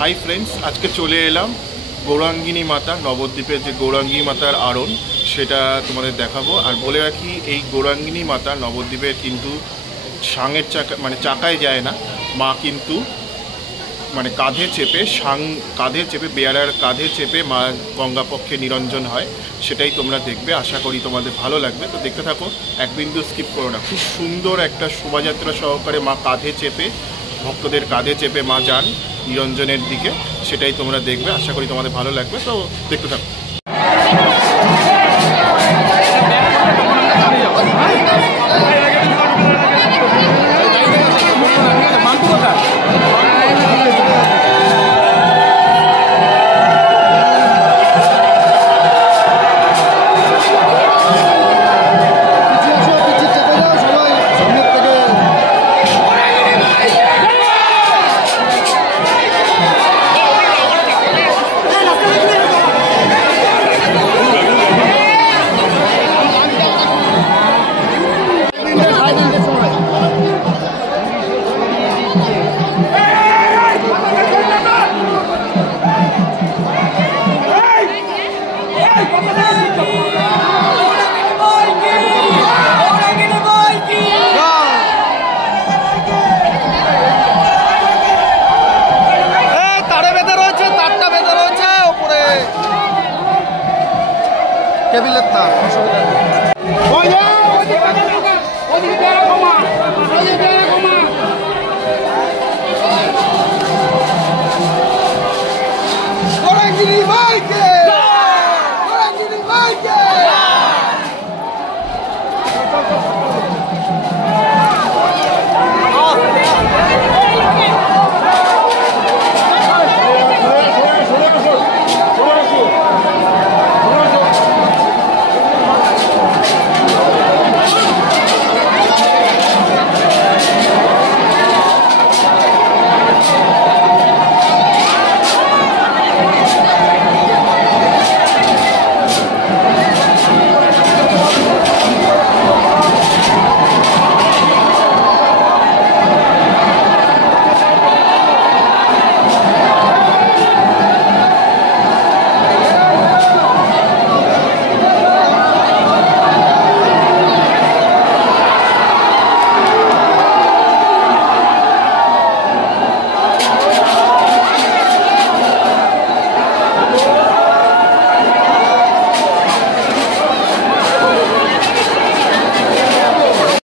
Hi friends, আজকে চলে এলাম গৌরাঙ্গিনী মাতা নবদ্বীপের যে গৌরাঙ্গিনী মাতার আরণ সেটা তোমাদের দেখাবো। আর বলে রাখি, এই গৌরাঙ্গিনী মাতা নবদ্বীপের কিন্তু সাঙের চাকা মানে চাকায় যায় না, মা কিন্তু মানে কাঁধে চেপে বেয়ারার কাঁধে চেপে মা গঙ্গাপক্ষে নিরঞ্জন হয়। সেটাই তোমরা দেখবে, আশা করি তোমাদের ভালো লাগবে। তো দেখতে থাকো, এক বিন্দু স্কিপ করো না। খুব সুন্দর একটা শোভাযাত্রা সহকারে মা কাঁধে চেপে, ভক্তদের কাঁধে চেপে মা যান নিরঞ্জনের দিকে, সেটাই তোমরা দেখবে। আশা করি তোমাদের ভালো লাগবে, তো দেখতে থাকো। টেবিলের তার অসুবিধা নেই।